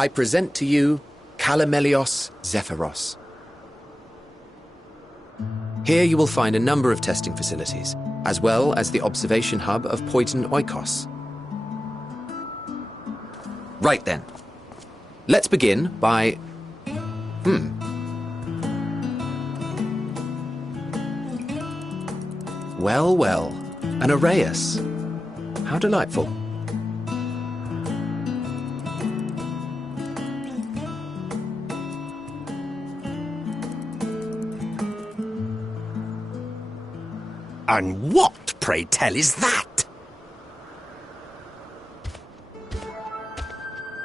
I present to you Calamelios Zephyros. Here you will find a number of testing facilities, as well as the observation hub of Poiton Oikos. Right then. Let's begin by... Well, well, an Arrhaeus. How delightful. And what, pray tell, is that?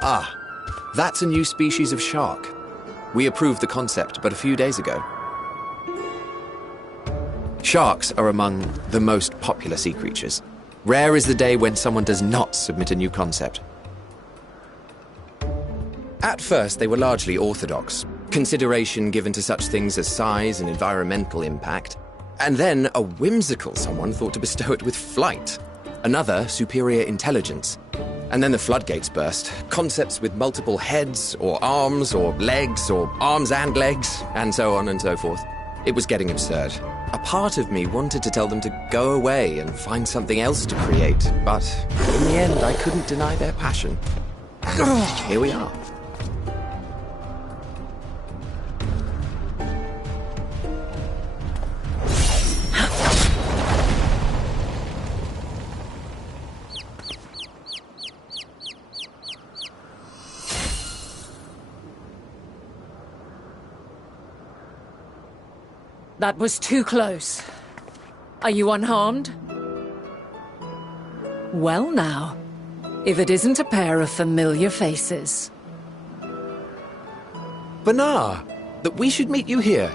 Ah, that's a new species of shark. We approved the concept but a few days ago. Sharks are among the most popular sea creatures. Rare is the day when someone does not submit a new concept. At first, they were largely orthodox, consideration given to such things as size and environmental impact, and then a whimsical someone thought to bestow it with flight, another superior intelligence. And then the floodgates burst, concepts with multiple heads, or arms and legs, and so on and so forth. It was getting absurd. A part of me wanted to tell them to go away and find something else to create, but in the end I couldn't deny their passion. And here we are. That was too close. Are you unharmed? Well now, if it isn't a pair of familiar faces. Banar, that we should meet you here.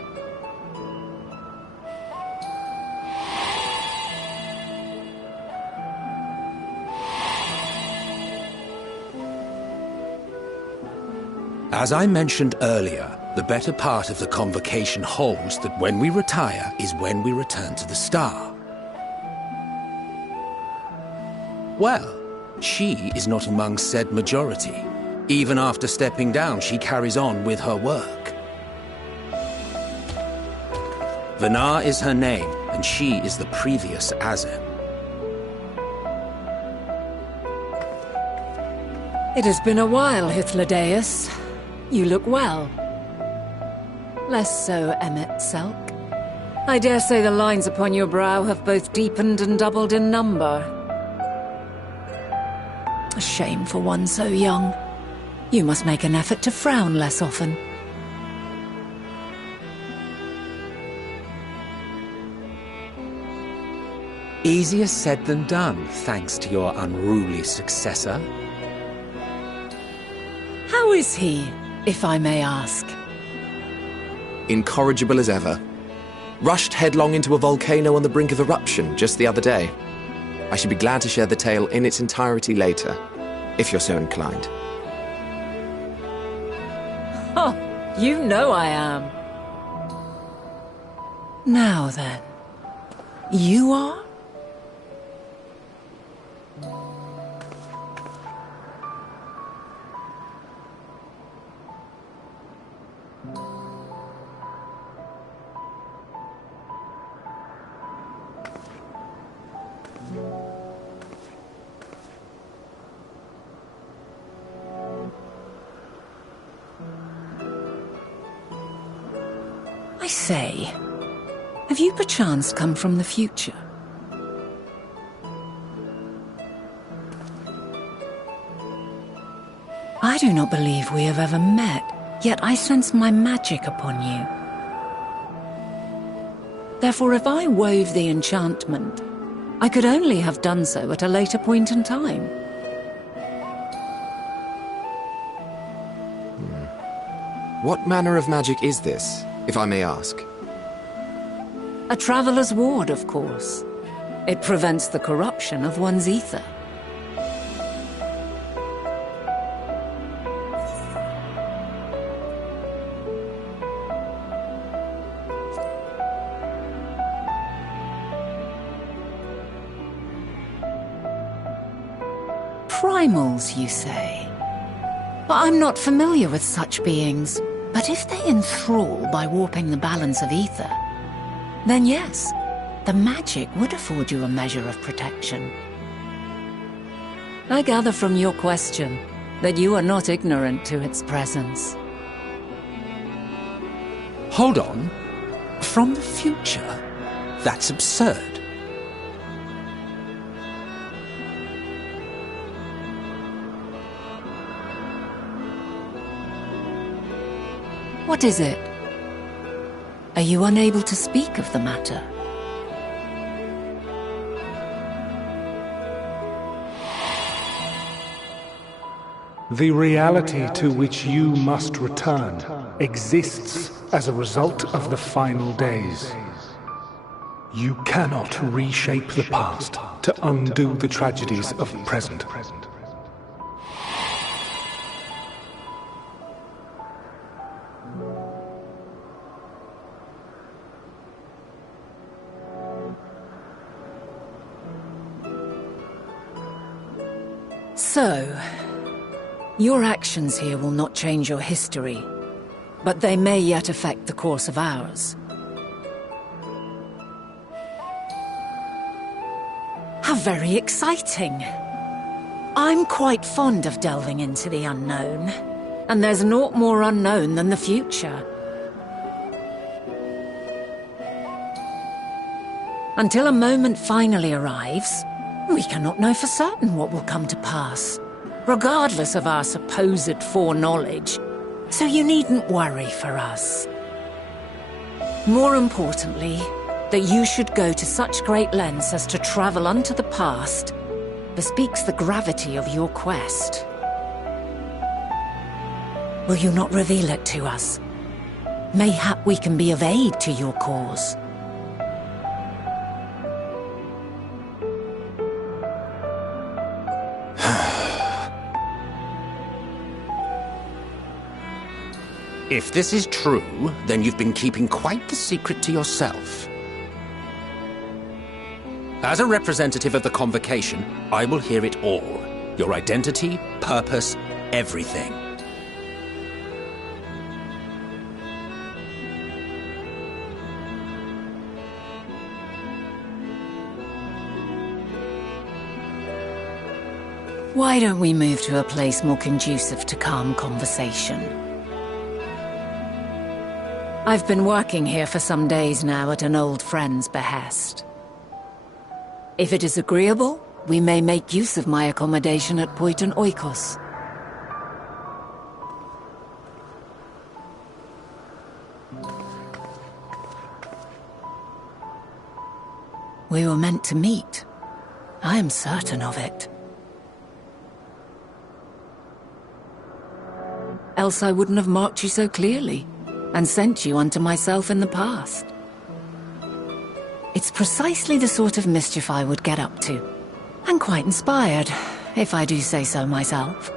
As I mentioned earlier, the better part of the convocation holds that when we retire is when we return to the star. Well, she is not among said majority. Even after stepping down, she carries on with her work. Vanar is her name, and she is the previous Azem. It has been a while, Hythlodaeus. You look well. Less so, Emmet Selk. I dare say the lines upon your brow have both deepened and doubled in number. A shame for one so young. You must make an effort to frown less often. Easier said than done, thanks to your unruly successor. How is he, if I may ask? Incorrigible as ever. Rushed headlong into a volcano on the brink of eruption just the other day. I should be glad to share the tale in its entirety later, if you're so inclined. Oh, you know I am. Now then, you are? I say, have you perchance come from the future? I do not believe we have ever met, yet I sense my magic upon you. Therefore, if I wove the enchantment, I could only have done so at a later point in time. What manner of magic is this, if I may ask? A traveler's ward, of course. It prevents the corruption of one's ether. Primals, you say? but I'm not familiar with such beings. But if they enthrall by warping the balance of ether, then yes, the magic would afford you a measure of protection. I gather from your question that you are not ignorant to its presence. Hold on. From the future? That's absurd. What is it? Are you unable to speak of the matter? The reality to which you must return exists as a result of the final days. You cannot reshape the past to undo the tragedies of the present. So, your actions here will not change your history, but they may yet affect the course of ours. How very exciting! I'm quite fond of delving into the unknown, and there's naught more unknown than the future. Until a moment finally arrives, we cannot know for certain what will come to pass, regardless of our supposed foreknowledge, so you needn't worry for us. More importantly, that you should go to such great lengths as to travel unto the past bespeaks the gravity of your quest. Will you not reveal it to us? Mayhap we can be of aid to your cause. If this is true, then you've been keeping quite the secret to yourself. As a representative of the Convocation, I will hear it all. Your identity, purpose, everything. Why don't we move to a place more conducive to calm conversation? I've been working here for some days now at an old friend's behest. If it is agreeable, we may make use of my accommodation at Poiton Oikos. We were meant to meet. I am certain of it. Else I wouldn't have marked you so clearly and sent you unto myself in the past. It's precisely the sort of mischief I would get up to, and quite inspired, if I do say so myself.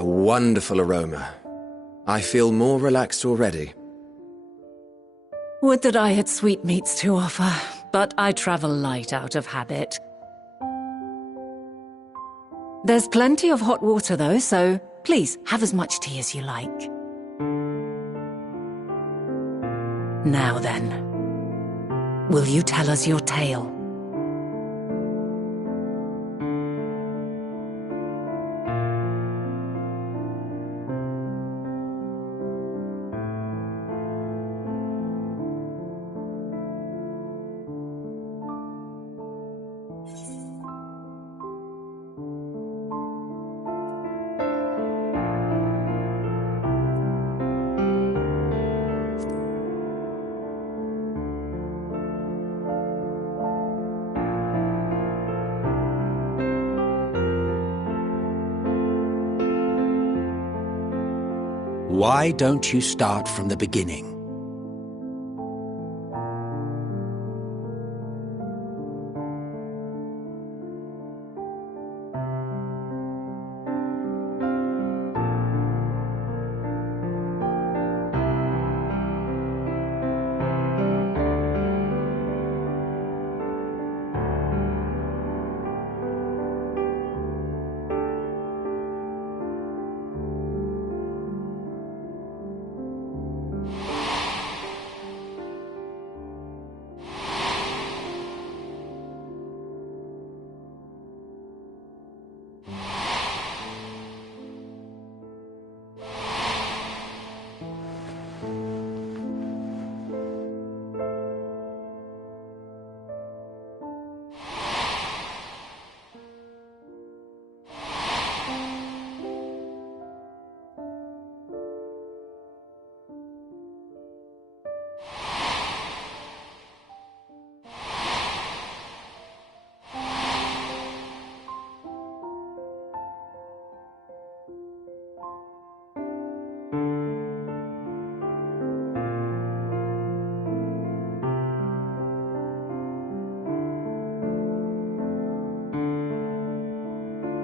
A wonderful aroma. I feel more relaxed already. Would that I had sweetmeats to offer, but I travel light out of habit. There's plenty of hot water though, so please have as much tea as you like. Now then, will you tell us your tale? Why don't you start from the beginning?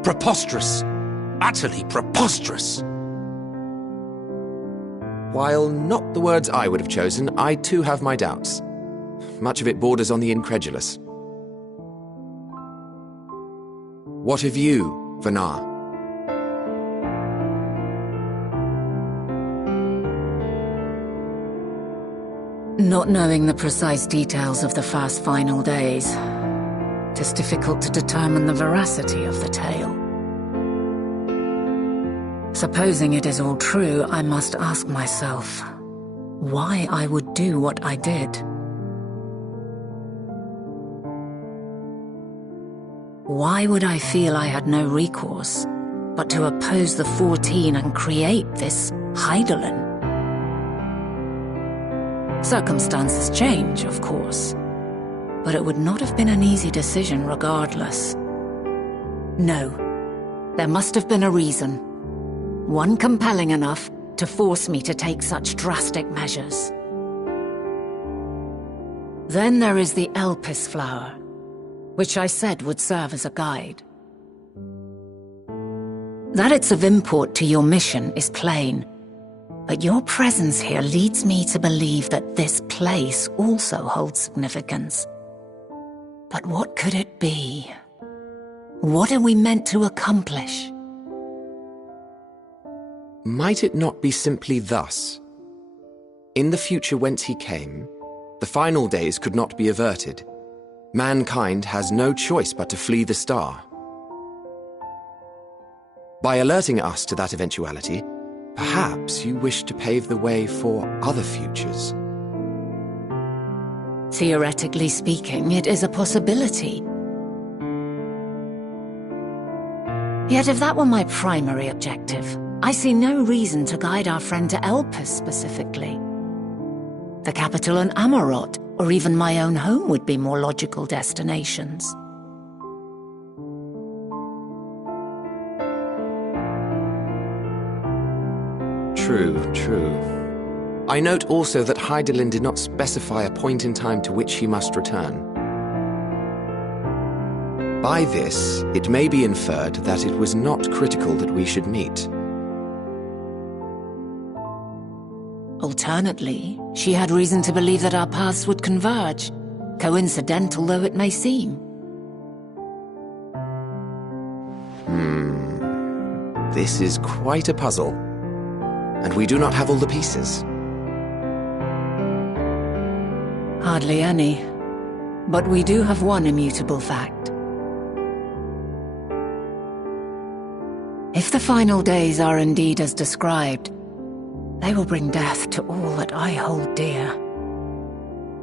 Preposterous. Utterly preposterous. While not the words I would have chosen, I too have my doubts. Much of it borders on the incredulous. What of you, Vanar? Not knowing the precise details of the first final days, it is difficult to determine the veracity of the tale. Supposing it is all true, I must ask myself why I would do what I did. Why would I feel I had no recourse but to oppose the 14 and create this Hydaelyn? Circumstances change, of course, but it would not have been an easy decision regardless. No, there must have been a reason. One compelling enough to force me to take such drastic measures. Then there is the Elpis flower, which I said would serve as a guide. That it's of import to your mission is plain, but your presence here leads me to believe that this place also holds significance. But what could it be? What are we meant to accomplish? Might it not be simply thus? In the future whence he came, the final days could not be averted. Mankind has no choice but to flee the star. By alerting us to that eventuality, perhaps you wish to pave the way for other futures. Theoretically speaking, it is a possibility. Yet if that were my primary objective, I see no reason to guide our friend to Elpis specifically. The capital on Amarot, or even my own home would be more logical destinations. True. I note also that Hydaelyn did not specify a point in time to which he must return. By this, it may be inferred that it was not critical that we should meet. Alternately, she had reason to believe that our paths would converge, coincidental though it may seem. This is quite a puzzle, and we do not have all the pieces. Hardly any, but we do have one immutable fact. If the final days are indeed as described, they will bring death to all that I hold dear.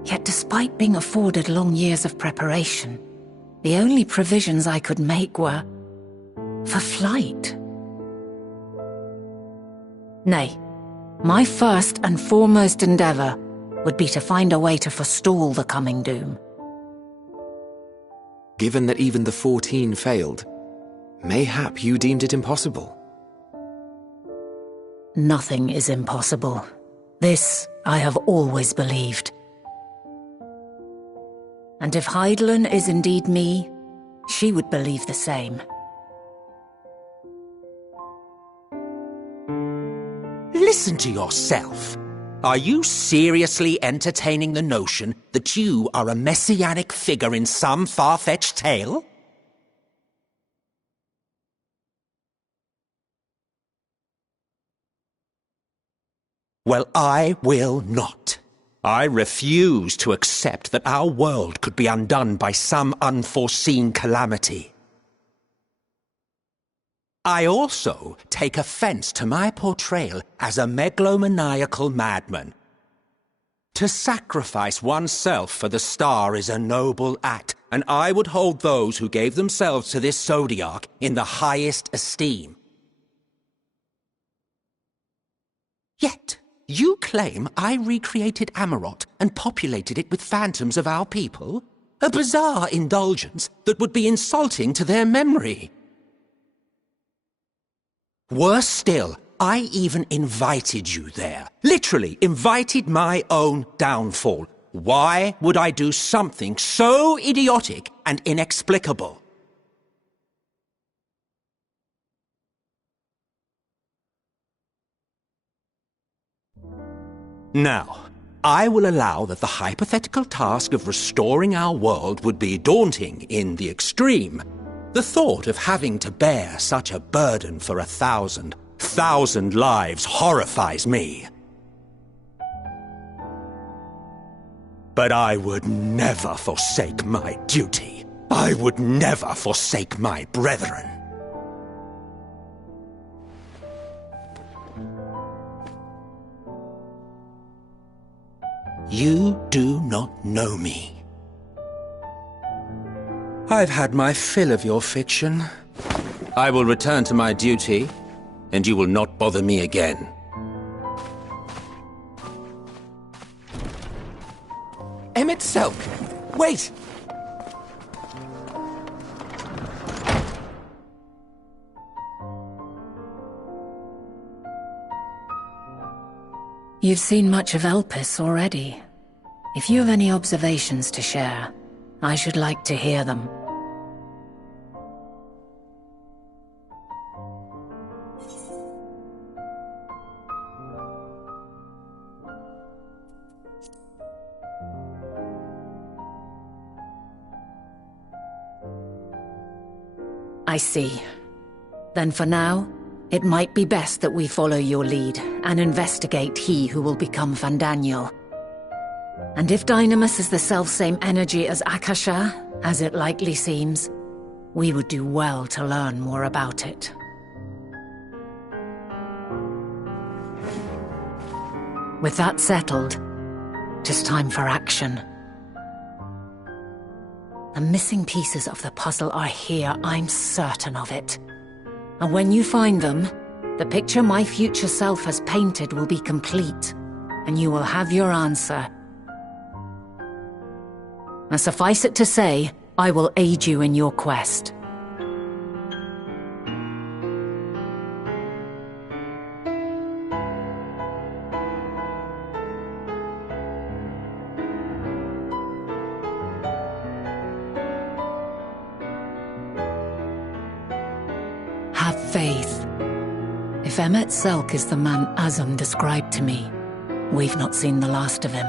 Yet despite being afforded long years of preparation, the only provisions I could make were for flight. Nay, my first and foremost endeavor would be to find a way to forestall the coming doom. Given that even the 14 failed, mayhap you deemed it impossible. Nothing is impossible. This I have always believed. And if Hydaelyn is indeed me, she would believe the same. Listen to yourself. Are you seriously entertaining the notion that you are a messianic figure in some far-fetched tale? Well, I will not. I refuse to accept that our world could be undone by some unforeseen calamity. I also take offense to my portrayal as a megalomaniacal madman. To sacrifice oneself for the star is a noble act, and I would hold those who gave themselves to this zodiac in the highest esteem. Yet, you claim I recreated Amarot and populated it with phantoms of our people? A bizarre indulgence that would be insulting to their memory. Worse still, I even invited you there. Literally invited my own downfall. Why would I do something so idiotic and inexplicable? Now, I will allow that the hypothetical task of restoring our world would be daunting in the extreme. The thought of having to bear such a burden for 1,000 lives horrifies me. But I would never forsake my duty. I would never forsake my brethren. You do not know me. I've had my fill of your fiction. I will return to my duty, and you will not bother me again. Emmett Selk! Wait! You've seen much of Elpis already. If you have any observations to share, I should like to hear them. I see. Then for now, it might be best that we follow your lead and investigate he who will become Fandanyo. And if Dynamis is the selfsame energy as Akasha, as it likely seems, we would do well to learn more about it. With that settled, tis time for action. The missing pieces of the puzzle are here, I'm certain of it. And when you find them, the picture my future self has painted will be complete, and you will have your answer. Now suffice it to say, I will aid you in your quest. Have faith. If Emmett Selk is the man Azum described to me, we've not seen the last of him.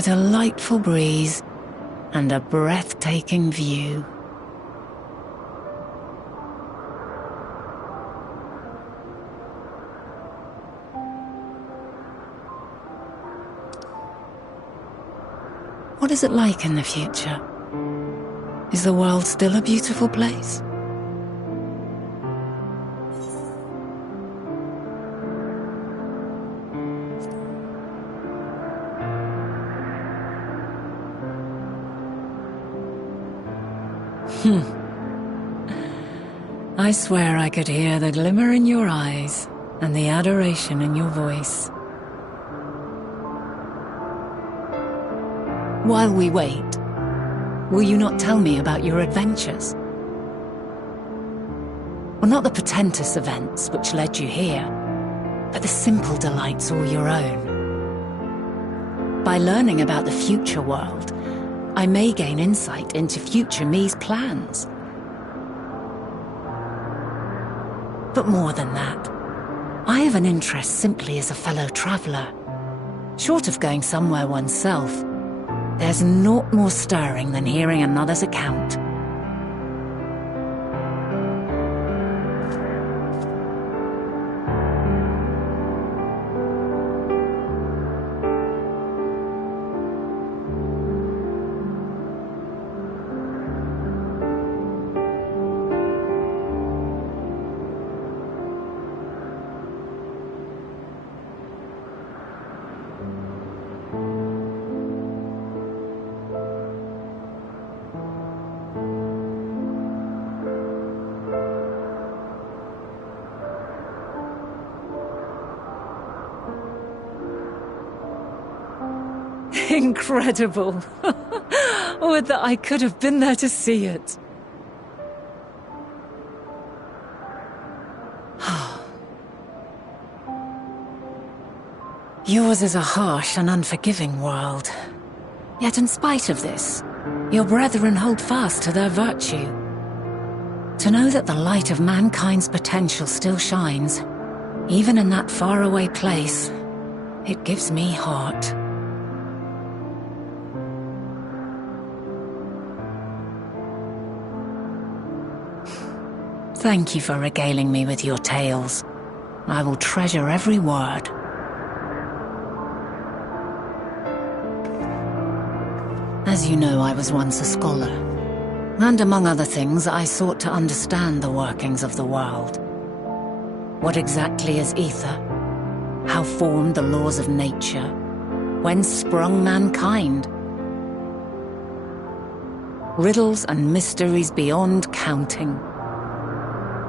A delightful breeze and a breathtaking view. What is it like in the future? Is the world still a beautiful place? I swear I could hear the glimmer in your eyes and the adoration in your voice. While we wait, will you not tell me about your adventures? Well, not the portentous events which led you here, but the simple delights all your own. By learning about the future world, I may gain insight into future me's plans. But more than that, I have an interest simply as a fellow traveller. Short of going somewhere oneself, there's naught more stirring than hearing another's account. Incredible! Would that I could have been there to see it. Yours is a harsh and unforgiving world. Yet in spite of this, your brethren hold fast to their virtue. To know that the light of mankind's potential still shines, even in that faraway place, it gives me heart. Thank you for regaling me with your tales. I will treasure every word. As you know, I was once a scholar. And among other things, I sought to understand the workings of the world. What exactly is ether? How formed the laws of nature? Whence sprung mankind? Riddles and mysteries beyond counting.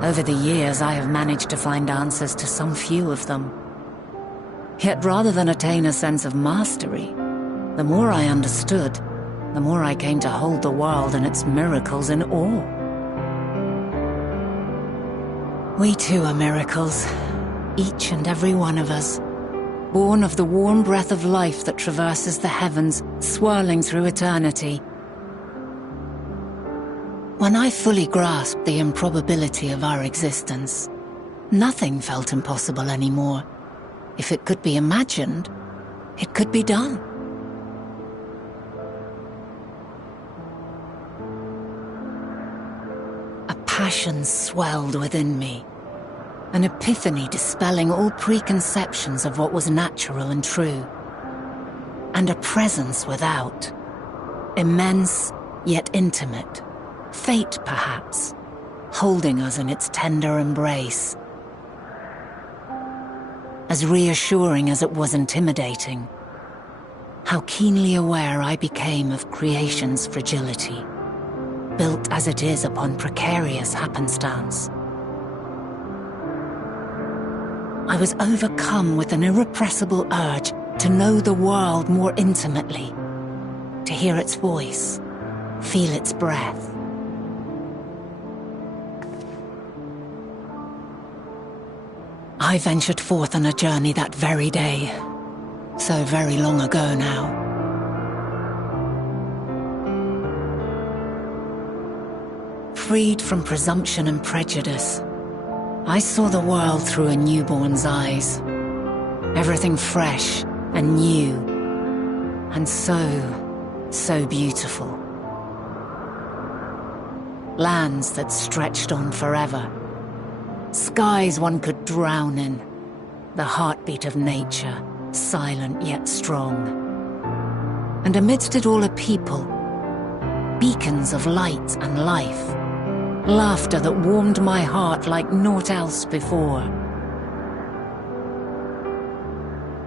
Over the years, I have managed to find answers to some few of them. Yet rather than attain a sense of mastery, the more I understood, the more I came to hold the world and its miracles in awe. We too are miracles, each and every one of us, born of the warm breath of life that traverses the heavens, swirling through eternity. When I fully grasped the improbability of our existence, nothing felt impossible anymore. If it could be imagined, it could be done. A passion swelled within me, an epiphany dispelling all preconceptions of what was natural and true, and a presence without, immense yet intimate. Fate, perhaps, holding us in its tender embrace. As reassuring as it was intimidating, how keenly aware I became of creation's fragility, built as it is upon precarious happenstance. I was overcome with an irrepressible urge to know the world more intimately, to hear its voice, feel its breath. I ventured forth on a journey that very day, so very long ago now. Freed from presumption and prejudice, I saw the world through a newborn's eyes. Everything fresh and new, and so beautiful. Lands that stretched on forever. Skies one could drown in, the heartbeat of nature, silent yet strong. And amidst it all a people, beacons of light and life, laughter that warmed my heart like naught else before.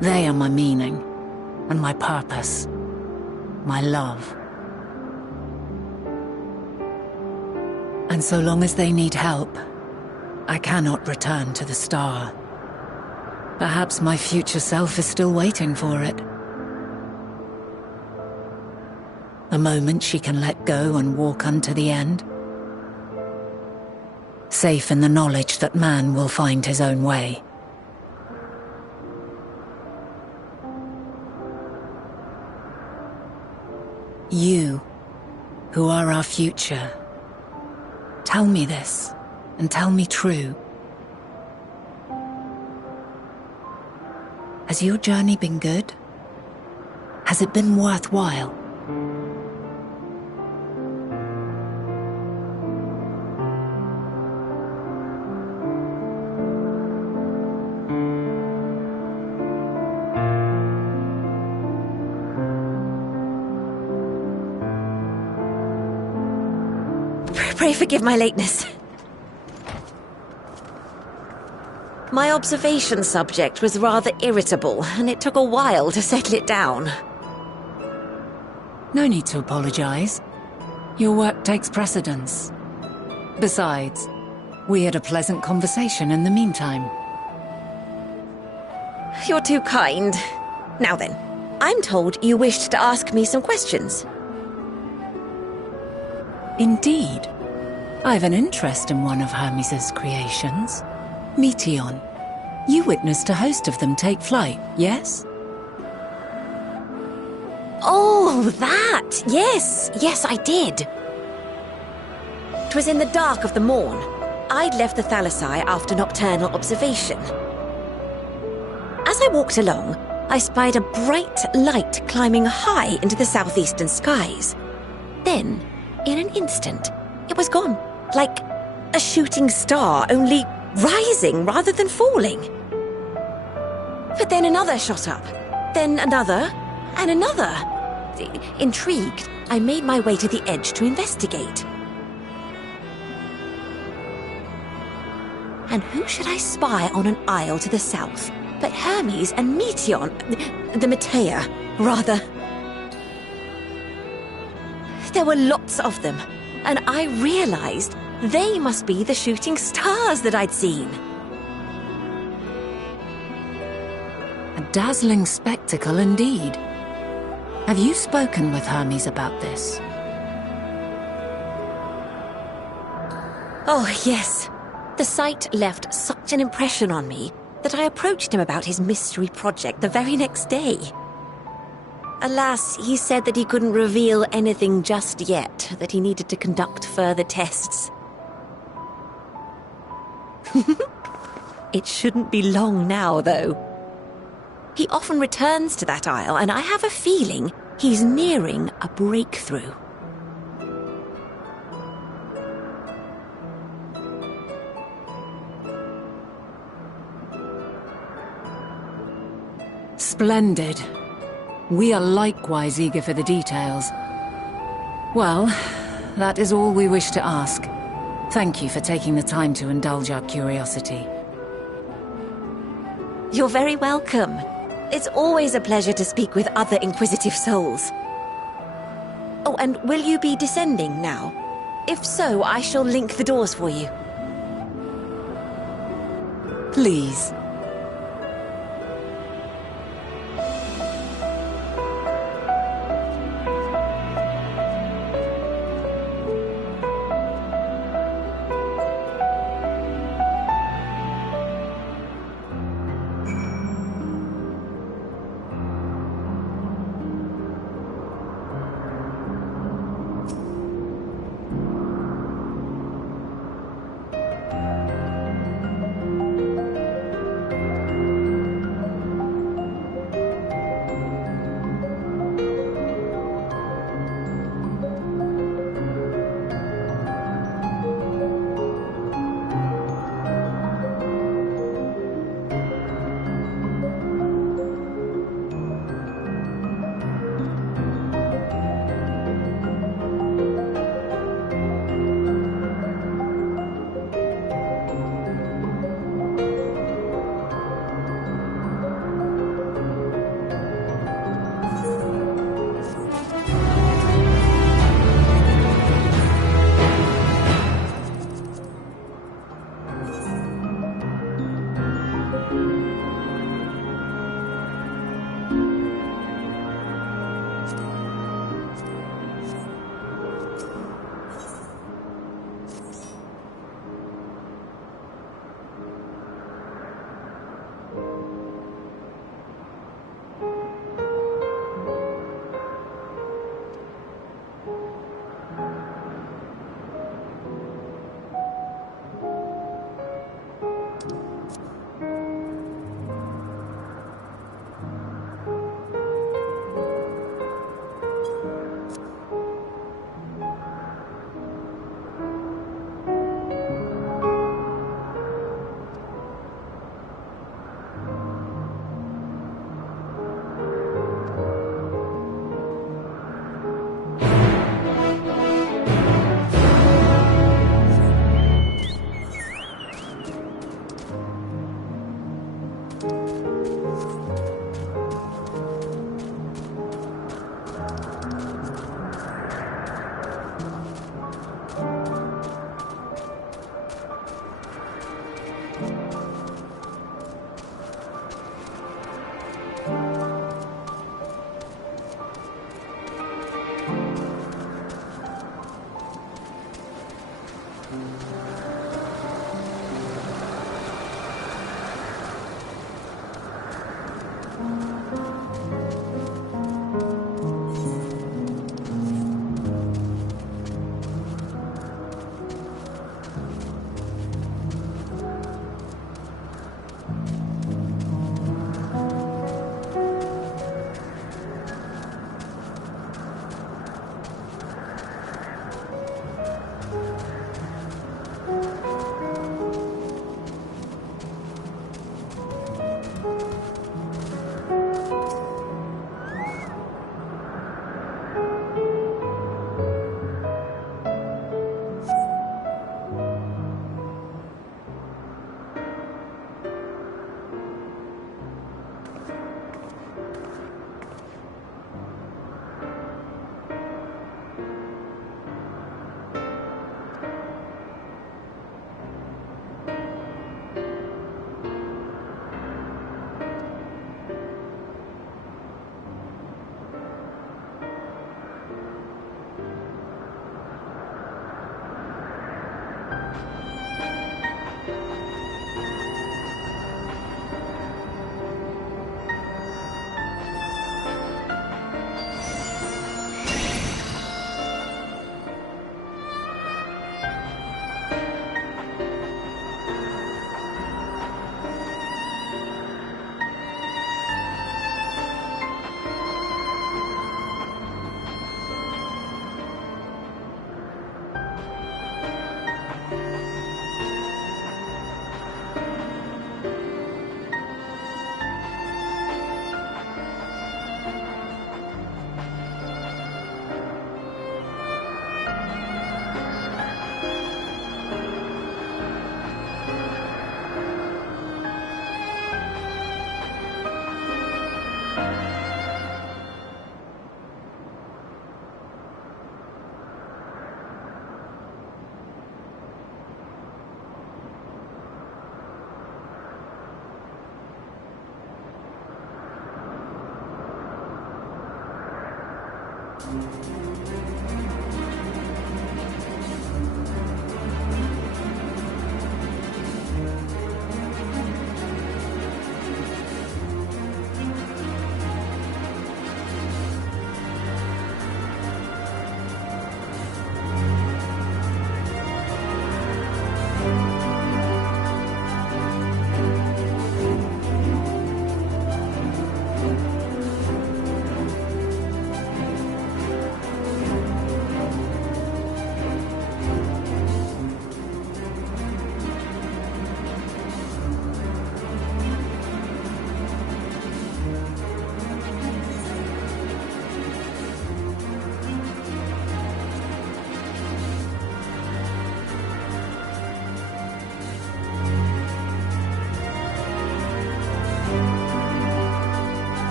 They are my meaning, and my purpose, my love. And so long as they need help, I cannot return to the star. Perhaps my future self is still waiting for it. A moment she can let go and walk unto the end. Safe in the knowledge that man will find his own way. You, who are our future, tell me this, and tell me true. Has your journey been good? Has it been worthwhile? Pray forgive my lateness. My observation subject was rather irritable, and it took a while to settle it down. No need to apologize. Your work takes precedence. Besides, we had a pleasant conversation in the meantime. You're too kind. Now then, I'm told you wished to ask me some questions. Indeed. I've an interest in one of Hermes' creations. Meteon. You witnessed a host of them take flight, yes? Oh, that! Yes, I did. 'Twas in the dark of the morn. I'd left the Thalassai after nocturnal observation. As I walked along, I spied a bright light climbing high into the southeastern skies. Then, in an instant, it was gone. Like a shooting star, only rising rather than falling. But then another shot up. Then another, and another. Intrigued, I made my way to the edge to investigate. And who should I spy on an isle to the south but Hermes and Meteon, the Matea, rather. There were lots of them, and I realized they must be the shooting stars that I'd seen. A dazzling spectacle indeed. Have you spoken with Hermes about this? Oh, yes. The sight left such an impression on me that I approached him about his mystery project the very next day. Alas, he said that he couldn't reveal anything just yet, that he needed to conduct further tests. It shouldn't be long now, though. He often returns to that isle, and I have a feeling he's nearing a breakthrough. Splendid. We are likewise eager for the details. Well, that is all we wish to ask. Thank you for taking the time to indulge our curiosity. You're very welcome. It's always a pleasure to speak with other inquisitive souls. Oh, and will you be descending now? If so, I shall link the doors for you. Please.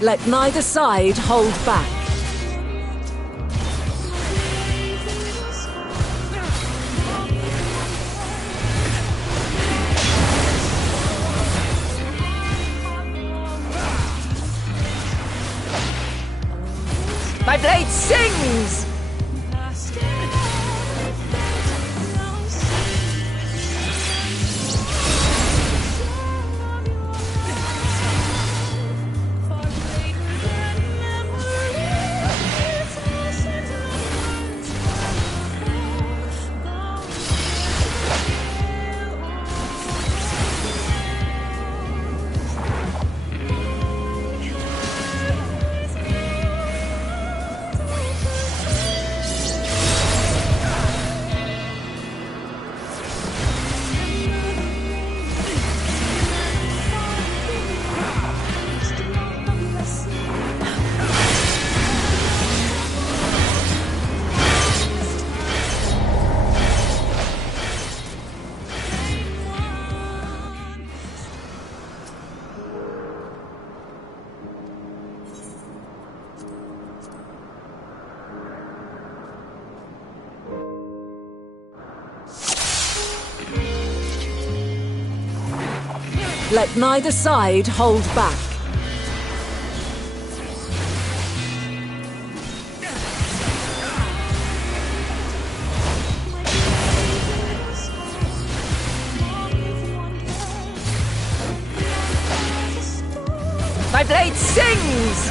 Let neither side hold back. My blade sings! Let neither side hold back. My blade sings!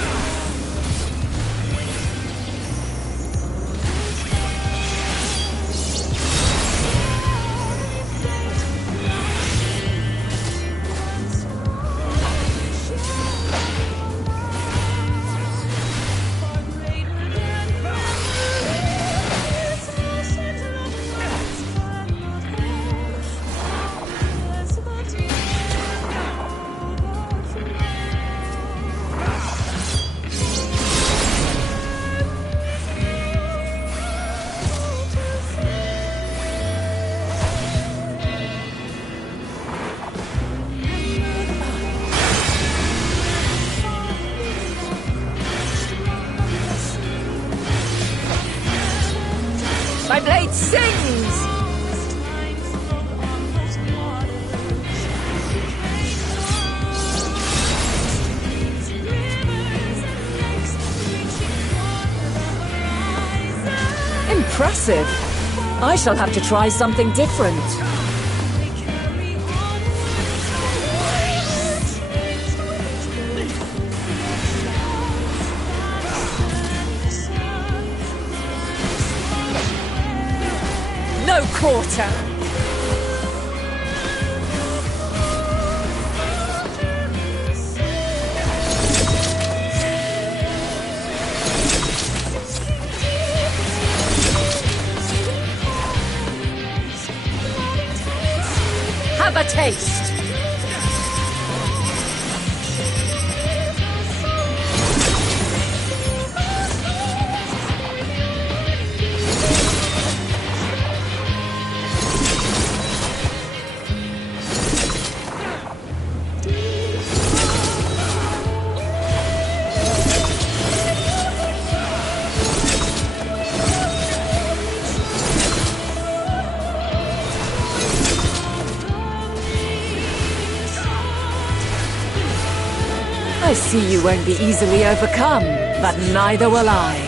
My blade sings! Impressive! I shall have to try something different. No quarter! Have a taste! I see you won't be easily overcome, but neither will I.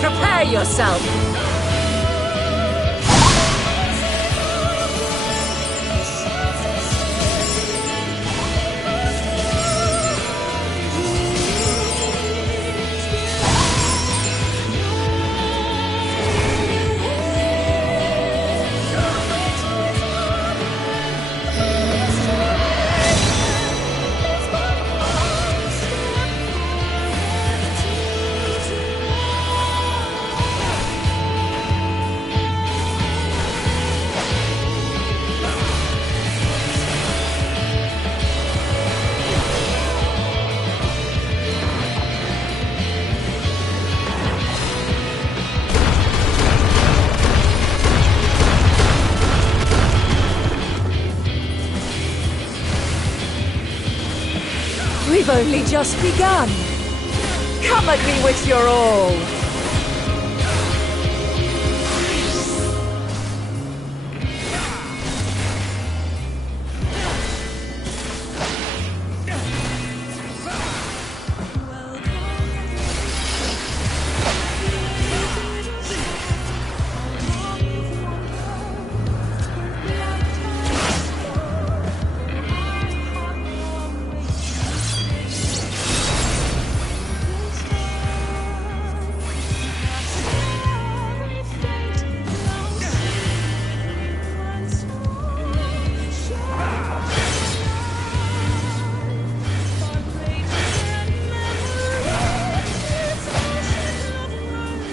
Prepare yourself! We've only just begun. Come at me with your all.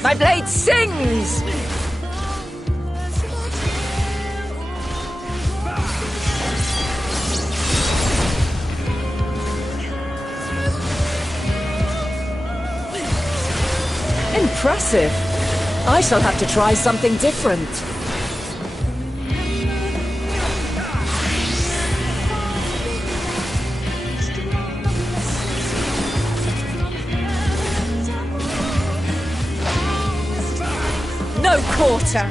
My blade sings! Impressive. I shall have to try something different. No quarter!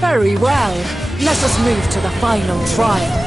Very well. Let us move to the final trial.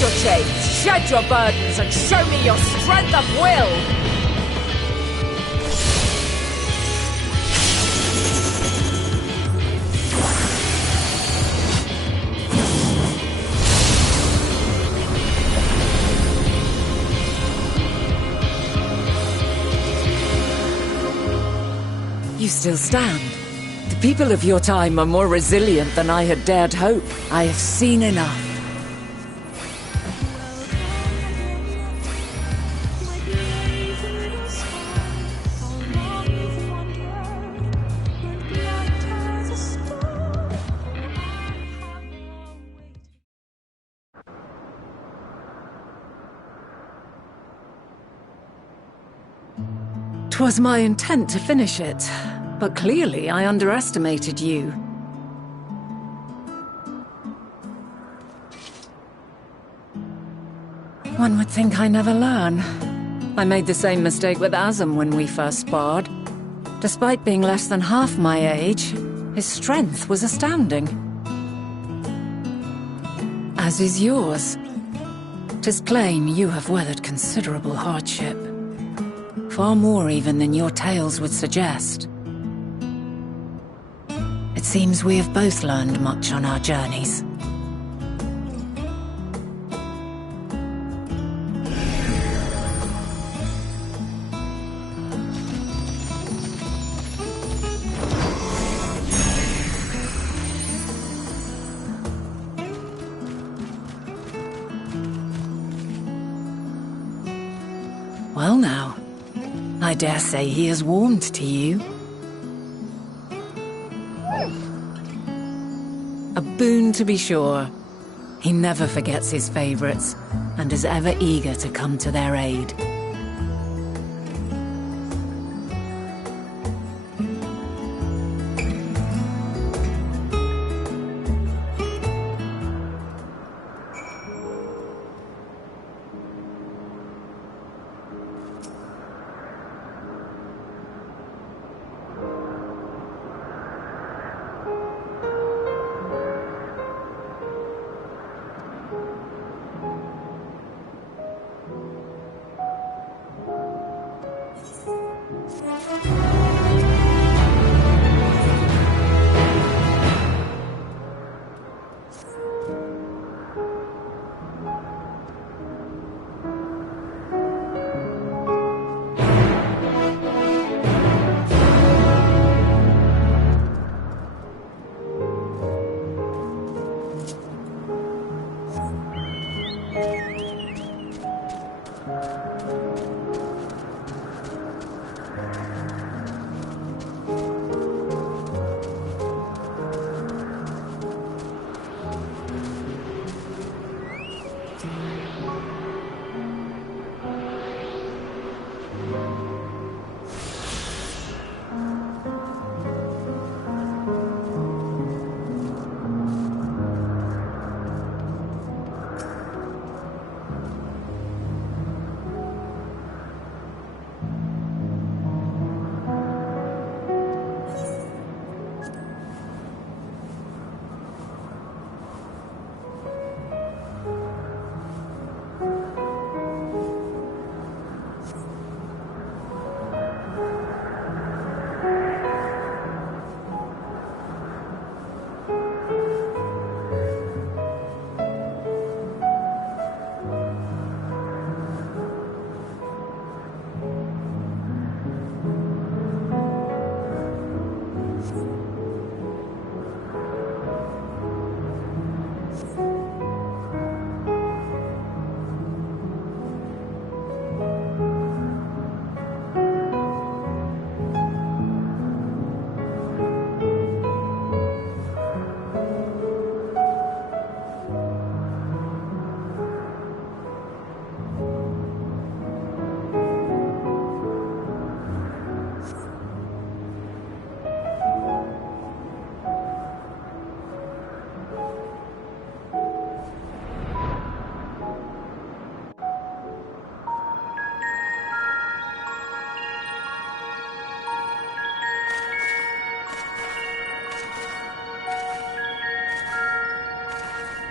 Your chains, shed your burdens, and show me your strength of will! You still stand. The people of your time are more resilient than I had dared hope. I have seen enough. Twas my intent to finish it, but clearly I underestimated you. One would think I never learn. I made the same mistake with Azam when we first sparred. Despite being less than half my age, his strength was astounding. As is yours. 'Tis plain you have weathered considerable hardship. Far more even than your tales would suggest. It seems we have both learned much on our journeys. Well now, I dare say he has warmed to you. A boon to be sure. He never forgets his favorites, and is ever eager to come to their aid.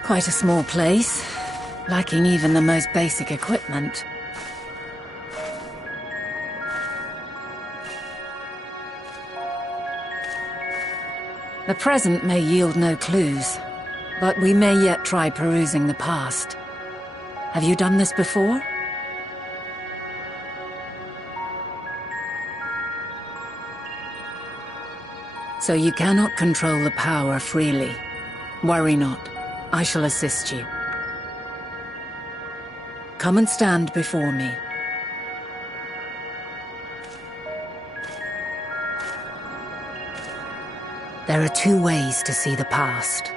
Quite a small place, lacking even the most basic equipment. The present may yield no clues, but we may yet try perusing the past. Have you done this before? So you cannot control the power freely. Worry not. I shall assist you. Come and stand before me. There are two ways to see the past.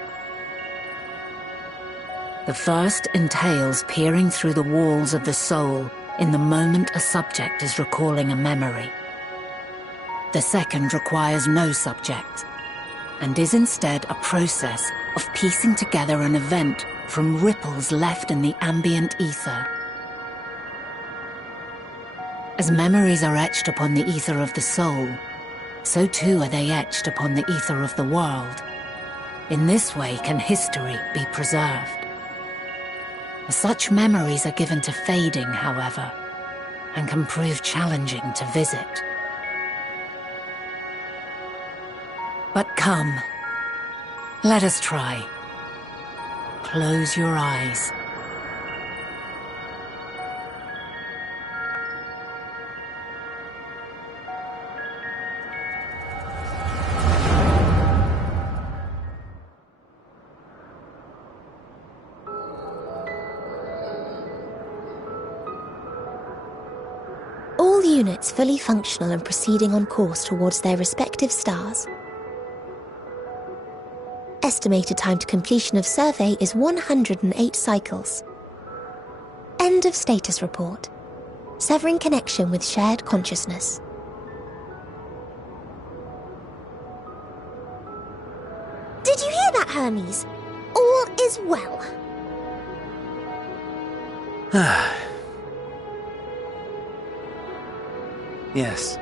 The first entails peering through the walls of the soul in the moment a subject is recalling a memory. The second requires no subject, and is instead a process of piecing together an event from ripples left in the ambient ether. As memories are etched upon the ether of the soul, so too are they etched upon the ether of the world. In this way can history be preserved. Such memories are given to fading, however, and can prove challenging to visit. But come, let us try. Close your eyes. All units fully functional and proceeding on course towards their respective stars. Estimated time to completion of survey is 108 cycles. End of status report. Severing connection with shared consciousness. Did you hear that, Hermes? All is well. Yes.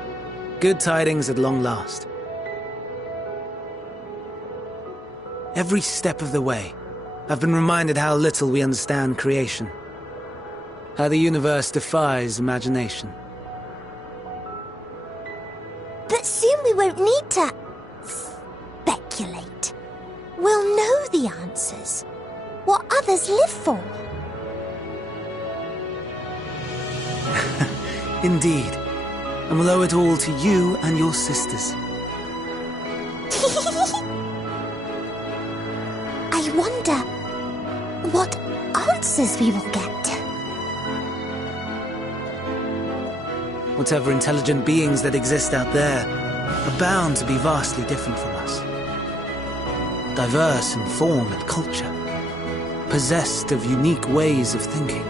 Good tidings at long last. Every step of the way, I've been reminded how little we understand creation. How the universe defies imagination. But soon we won't need to speculate. We'll know the answers. What others live for. Indeed. And we'll owe it all to you and your sisters. I wonder what answers we will get. Whatever intelligent beings that exist out there are bound to be vastly different from us. Diverse in form and culture. Possessed of unique ways of thinking.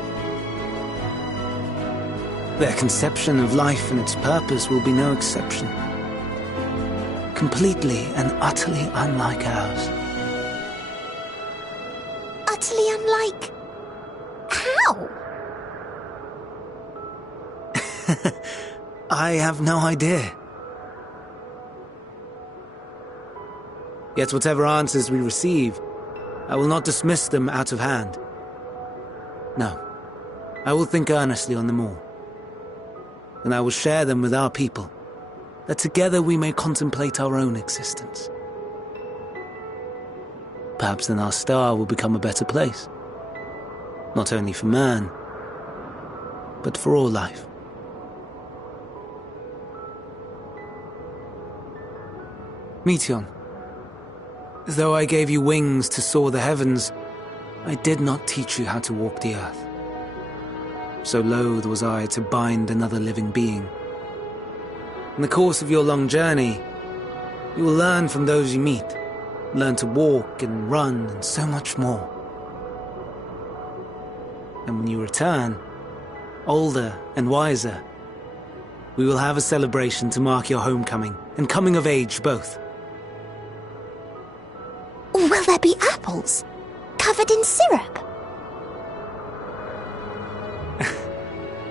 Their conception of life and its purpose will be no exception. Completely and utterly unlike ours. Utterly unlike... how? I have no idea. Yet whatever answers we receive, I will not dismiss them out of hand. No, I will think earnestly on them all. And I will share them with our people, that together we may contemplate our own existence. Perhaps then our star will become a better place. Not only for man, but for all life. Meteon, though I gave you wings to soar the heavens, I did not teach you how to walk the earth. So loath was I to bind another living being. In the course of your long journey, you will learn from those you meet, learn to walk and run and so much more. And when you return, older and wiser, we will have a celebration to mark your homecoming and coming of age both. Will there be apples? Covered in syrup?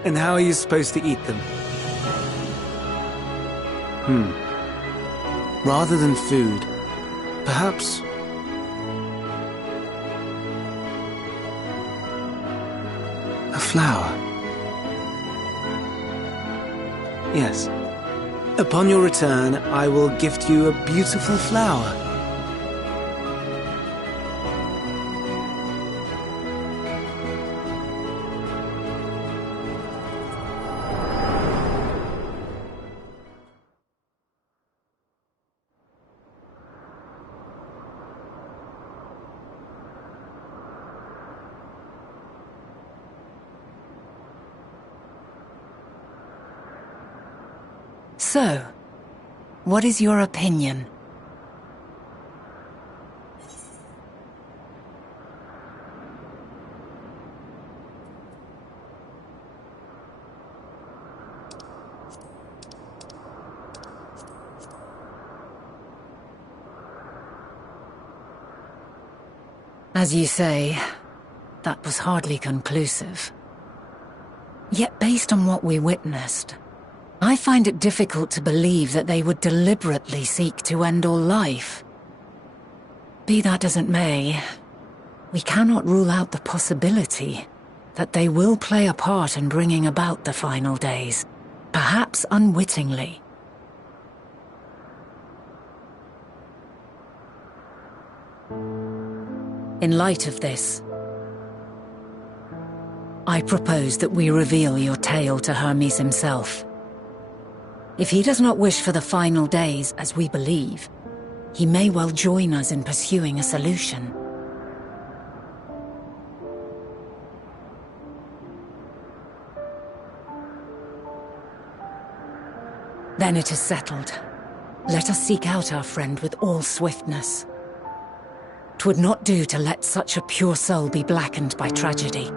And how are you supposed to eat them? Rather than food, perhaps... a flower. Yes. Upon your return, I will gift you a beautiful flower. So, what is your opinion? As you say, that was hardly conclusive. Yet based on what we witnessed, I find it difficult to believe that they would deliberately seek to end all life. Be that as it may, we cannot rule out the possibility that they will play a part in bringing about the final days, perhaps unwittingly. In light of this, I propose that we reveal your tale to Hermes himself. If he does not wish for the final days, as we believe, he may well join us in pursuing a solution. Then it is settled. Let us seek out our friend with all swiftness. 'Twould not do to let such a pure soul be blackened by tragedy.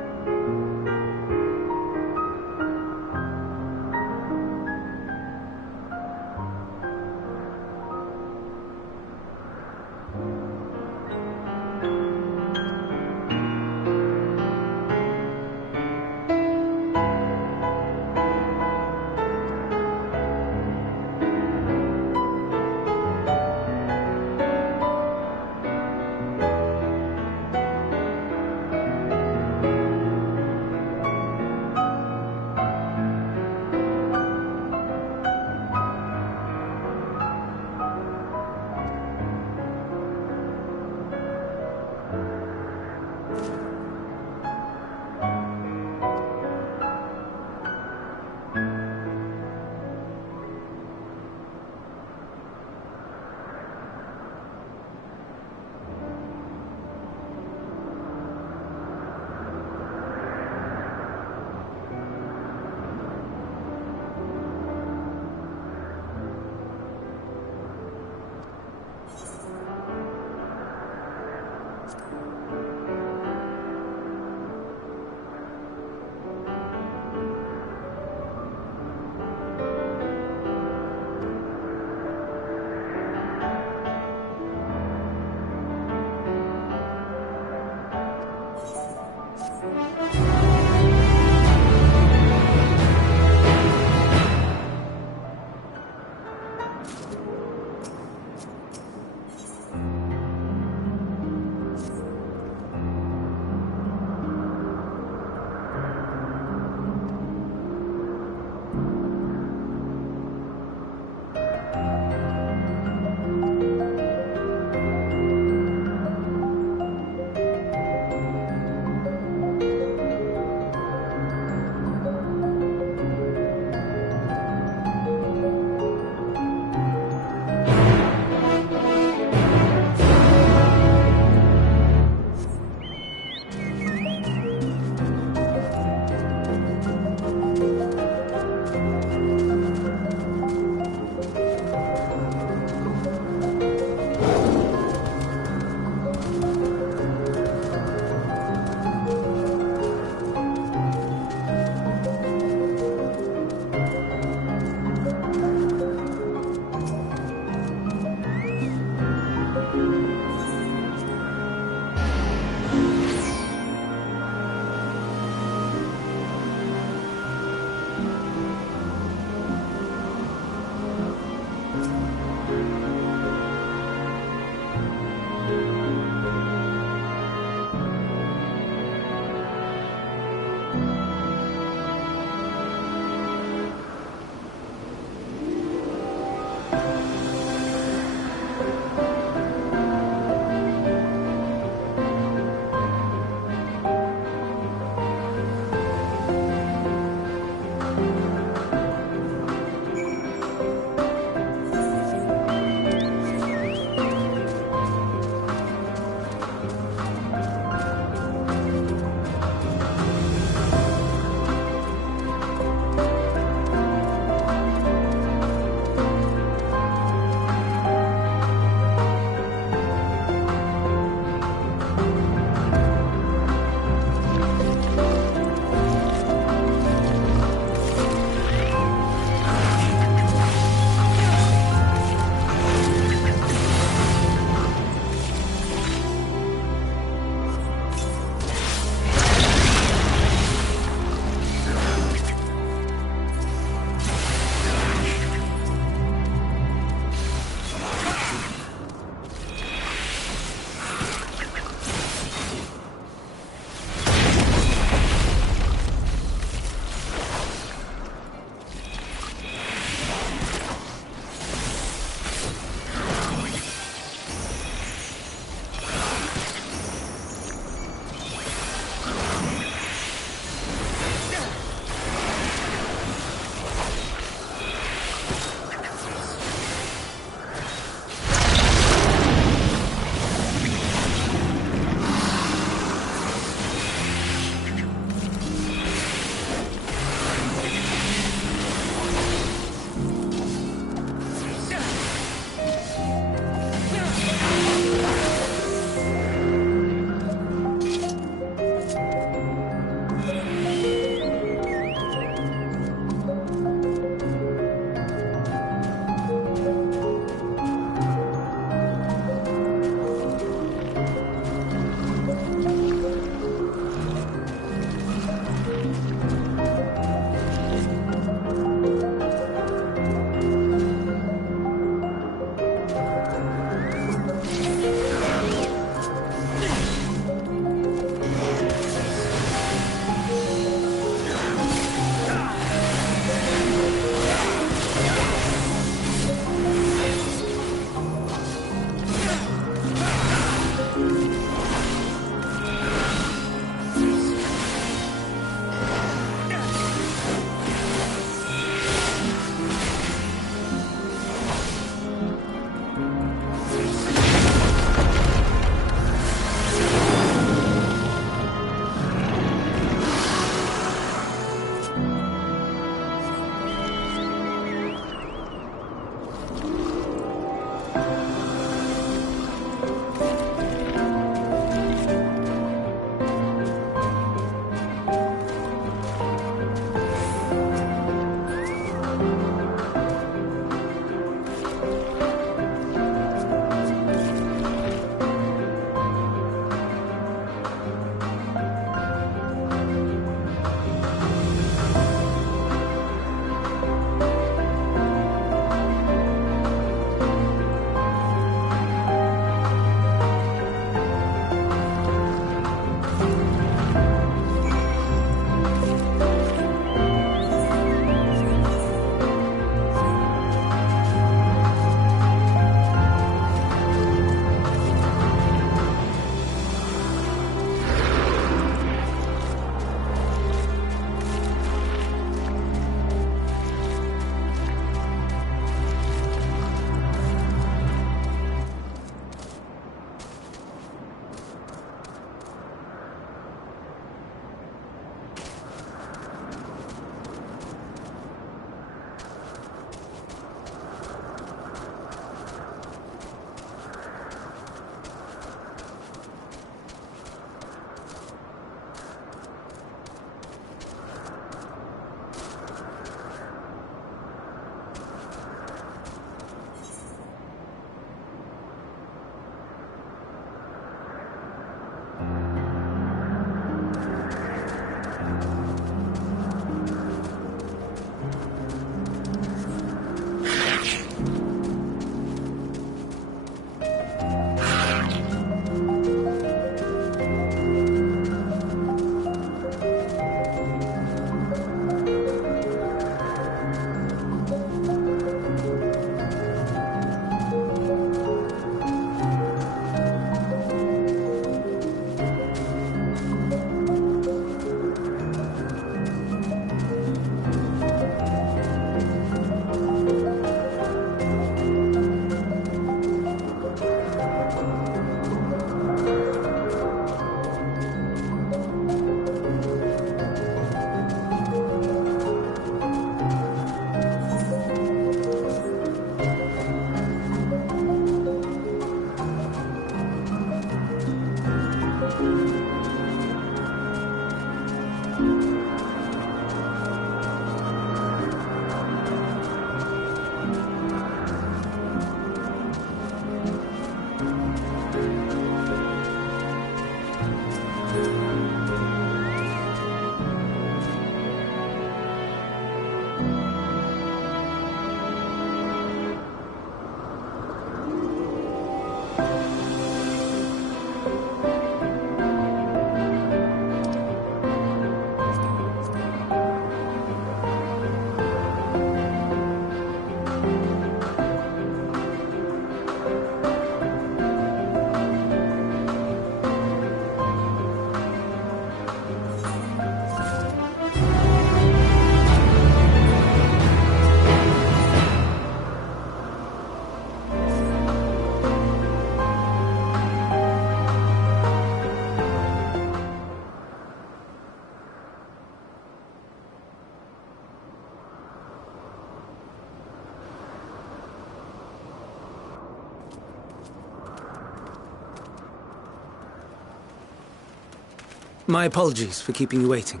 My apologies for keeping you waiting.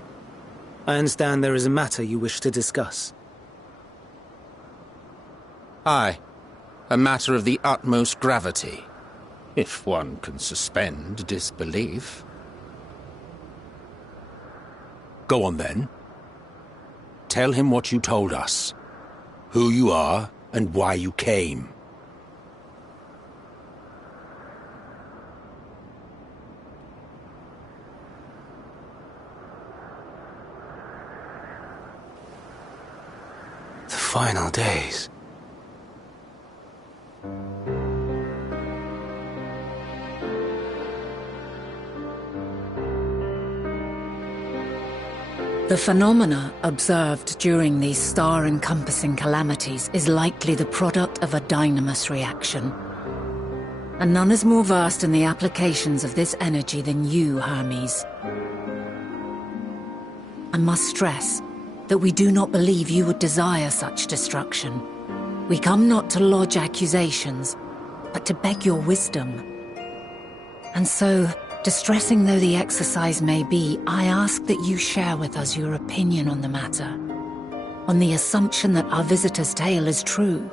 I understand there is a matter you wish to discuss. Aye. A matter of the utmost gravity. If one can suspend disbelief. Go on then. Tell him what you told us. Who you are and why you came. Final days. The phenomena observed during these star-encompassing calamities is likely the product of a dynamis reaction. And none is more versed in the applications of this energy than you, Hermes. I must stress that we do not believe you would desire such destruction. We come not to lodge accusations, but to beg your wisdom. And so, distressing though the exercise may be, I ask that you share with us your opinion on the matter, on the assumption that our visitor's tale is true.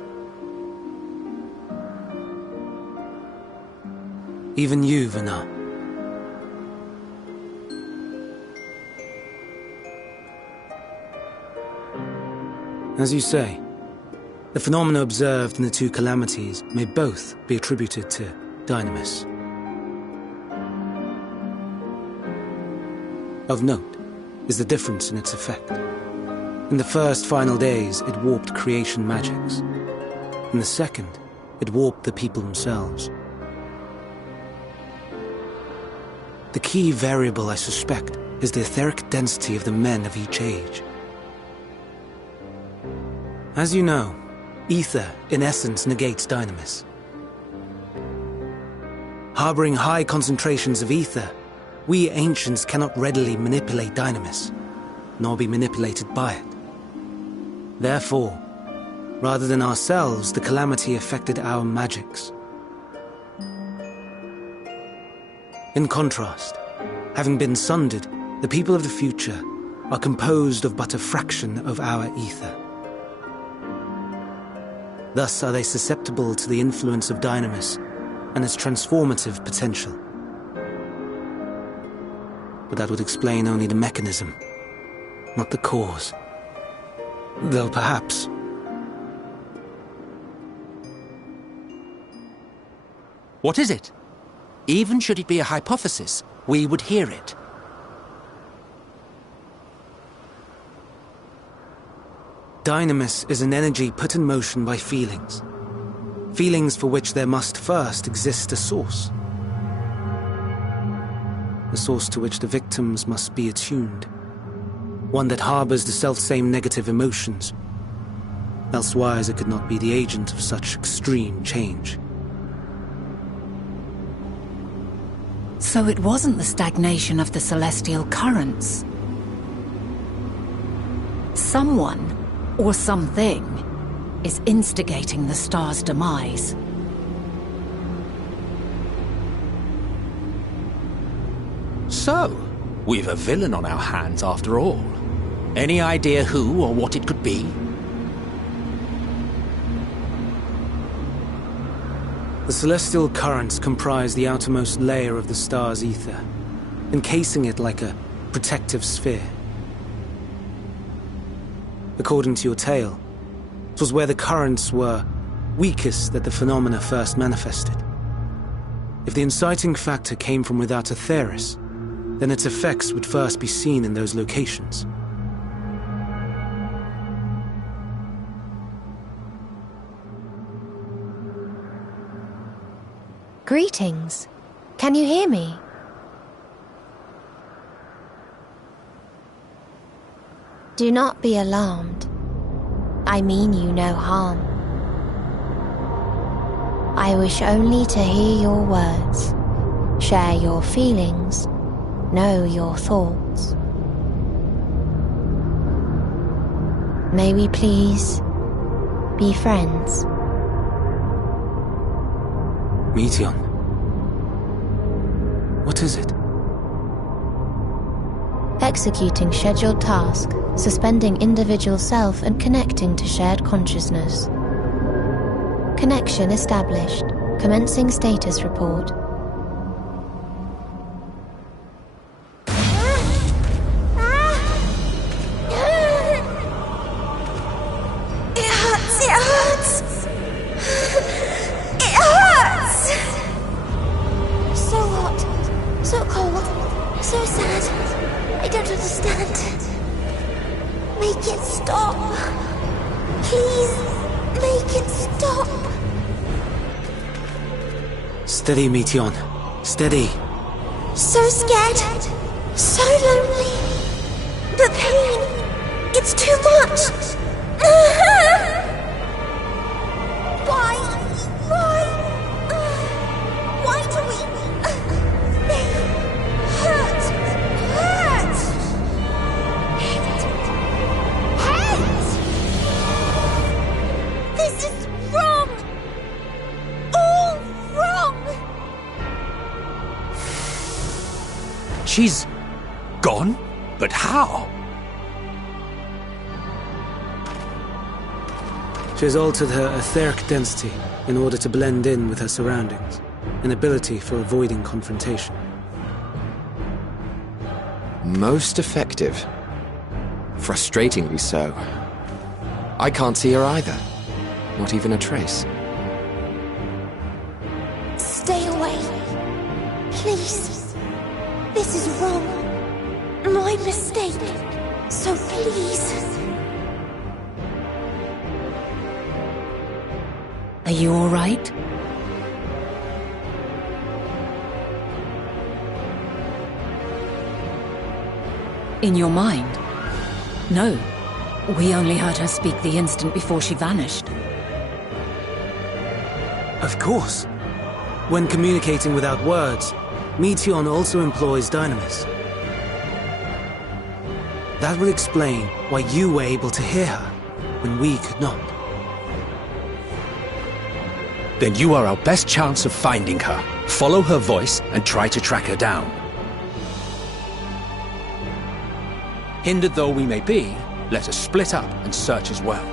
Even you, Vana. As you say, the phenomena observed in the two calamities may both be attributed to dynamis. Of note is the difference in its effect. In the first final days, it warped creation magics. In the second, it warped the people themselves. The key variable, I suspect, is the etheric density of the men of each age. As you know, ether, in essence, negates dynamis. Harboring high concentrations of ether, we ancients cannot readily manipulate dynamis, nor be manipulated by it. Therefore, rather than ourselves, the calamity affected our magics. In contrast, having been sundered, the people of the future are composed of but a fraction of our ether. Thus are they susceptible to the influence of dynamis and its transformative potential. But that would explain only the mechanism, not the cause. Though perhaps... What is it? Even should it be a hypothesis, we would hear it. Dynamis is an energy put in motion by feelings. Feelings for which there must first exist a source. A source to which the victims must be attuned. One that harbors the selfsame negative emotions. Elsewise it could not be the agent of such extreme change. So it wasn't the stagnation of the celestial currents. Someone, or something, is instigating the star's demise. So, we've a villain on our hands after all. Any idea who or what it could be? The celestial currents comprise the outermost layer of the star's ether, encasing it like a protective sphere. According to your tale, it was where the currents were weakest that the phenomena first manifested. If the inciting factor came from without Aetheris, then its effects would first be seen in those locations. Greetings. Can you hear me? Do not be alarmed. I mean you no harm. I wish only to hear your words, share your feelings, know your thoughts. May we please be friends? Meteon. What is it? Executing scheduled task, suspending individual self and connecting to shared consciousness. Connection established. Commencing status report. Steady, Meteon. Steady. So scared. So lonely. The pain. It's too much. Why? Why do we... They hurt. Hate. This is wrong. All wrong. She's gone? But how? She has altered her etheric density in order to blend in with her surroundings, an ability for avoiding confrontation. Most effective. Frustratingly so. I can't see her either. Not even a trace. Stay away. Please. This is wrong. My mistake. So please. Are you all right? In your mind? No. We only heard her speak the instant before she vanished. Of course. When communicating without words, Meteon also employs dynamis. That will explain why you were able to hear her, when we could not. Then you are our best chance of finding her. Follow her voice and try to track her down. Hindered though we may be, let us split up and search as well.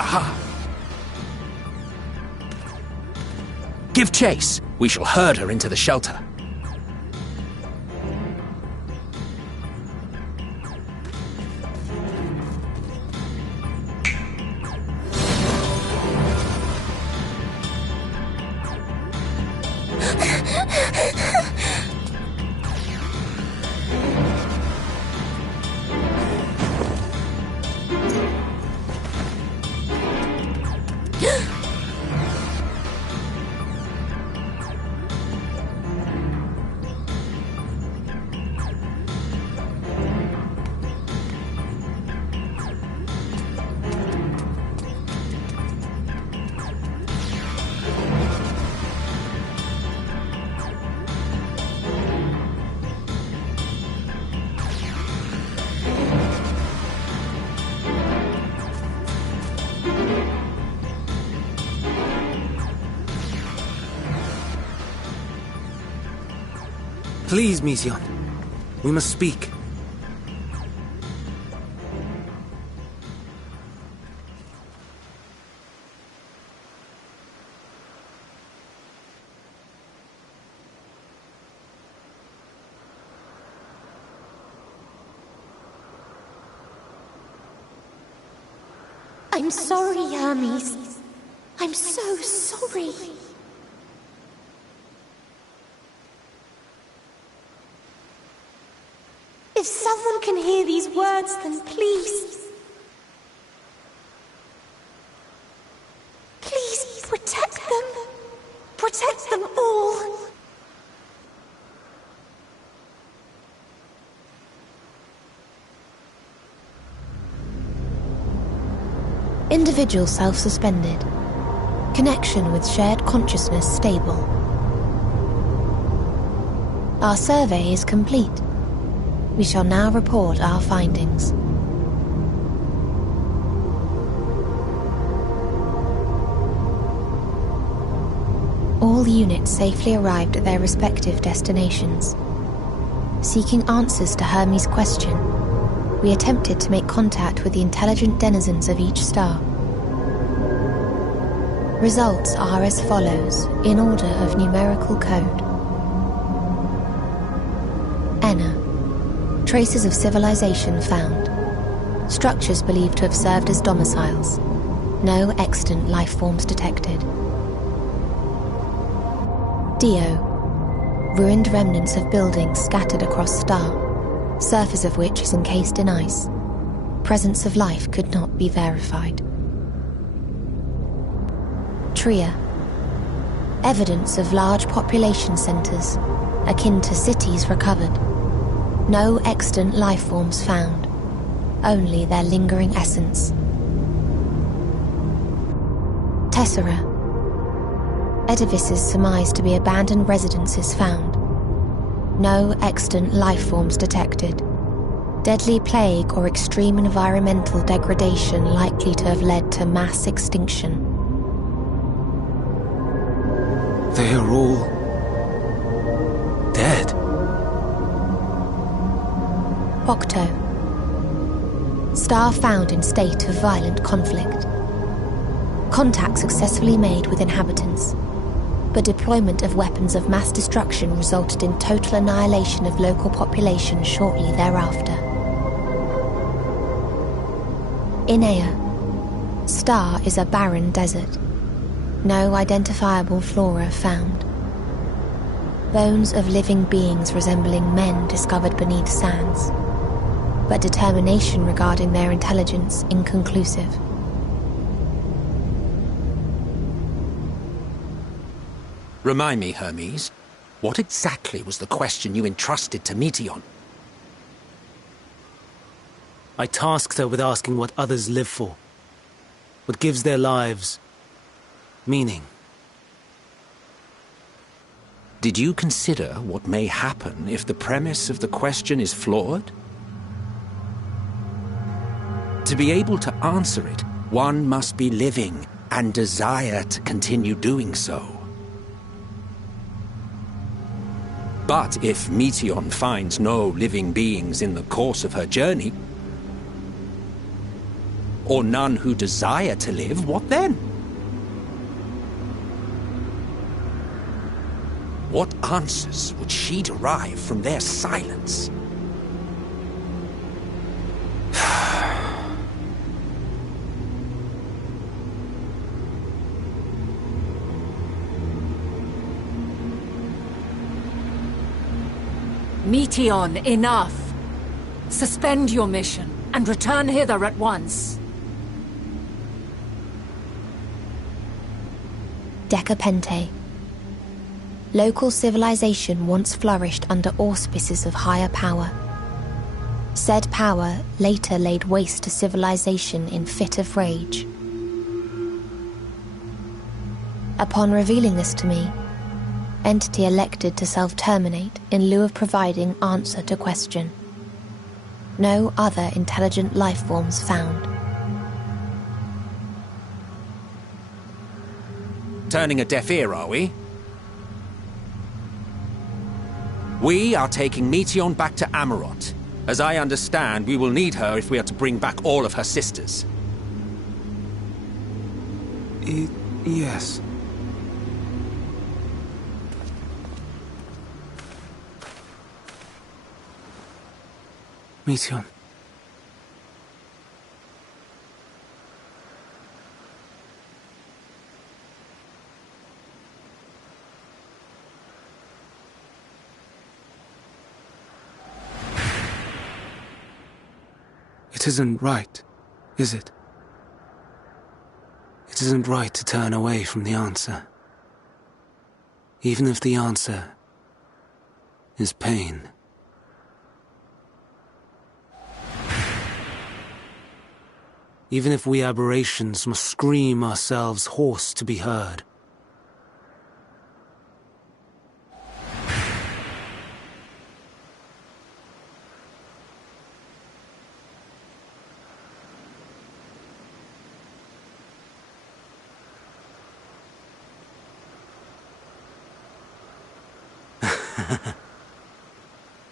Aha! Give chase! We shall herd her into the shelter. Please, Meteon. We must speak. I'm sorry, Hermes. I'm so sorry. If someone can hear these words, then please... please protect them. Protect them all. Individual self-suspended. Connection with shared consciousness stable. Our survey is complete. We shall now report our findings. All units safely arrived at their respective destinations. Seeking answers to Hermes' question, we attempted to make contact with the intelligent denizens of each star. Results are as follows, in order of numerical code. Enna. Traces of civilization found. Structures believed to have served as domiciles. No extant life forms detected. Dio. Ruined remnants of buildings scattered across star, surface of which is encased in ice. Presence of life could not be verified. Tria. Evidence of large population centers, akin to cities recovered. No extant life forms found, only their lingering essence. Tessera. Edifices surmised to be abandoned residences found. No extant life forms detected. Deadly plague or extreme environmental degradation likely to have led to mass extinction. They are all... dead. Octo. Star found in state of violent conflict. Contact successfully made with inhabitants, but deployment of weapons of mass destruction resulted in total annihilation of local population shortly thereafter. Inea. Star is a barren desert. No identifiable flora found. Bones of living beings resembling men discovered beneath sands, but determination regarding their intelligence inconclusive. Remind me, Hermes, what exactly was the question you entrusted to Meteon? I tasked her with asking what others live for. What gives their lives meaning. Did you consider what may happen if the premise of the question is flawed? To be able to answer it, one must be living and desire to continue doing so. But if Meteon finds no living beings in the course of her journey, or none who desire to live, what then? What answers would she derive from their silence? Meteon, enough! Suspend your mission and return hither at once. Decapente. Local civilization once flourished under auspices of higher power. Said power later laid waste to civilization in fit of rage. Upon revealing this to me, entity elected to self-terminate in lieu of providing answer to question. No other intelligent life forms found. Turning a deaf ear, are we? We are taking Meteon back to Amarot. As I understand, we will need her if we are to bring back all of her sisters. Yes. Meteon. It isn't right, is it? It isn't right to turn away from the answer. Even if the answer is pain. Even if we aberrations must scream ourselves hoarse to be heard.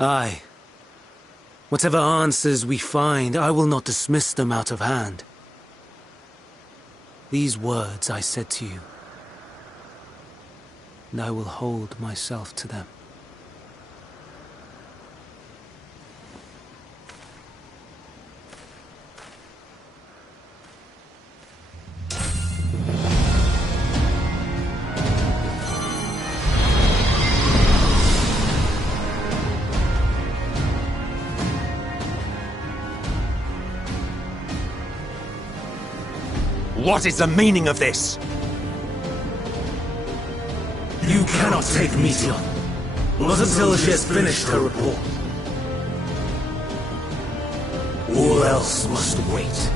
Aye. Whatever answers we find, I will not dismiss them out of hand. These words I said to you, and I will hold myself to them. What is the meaning of this? You cannot take Meteon. Not until she has finished her report. All else must wait.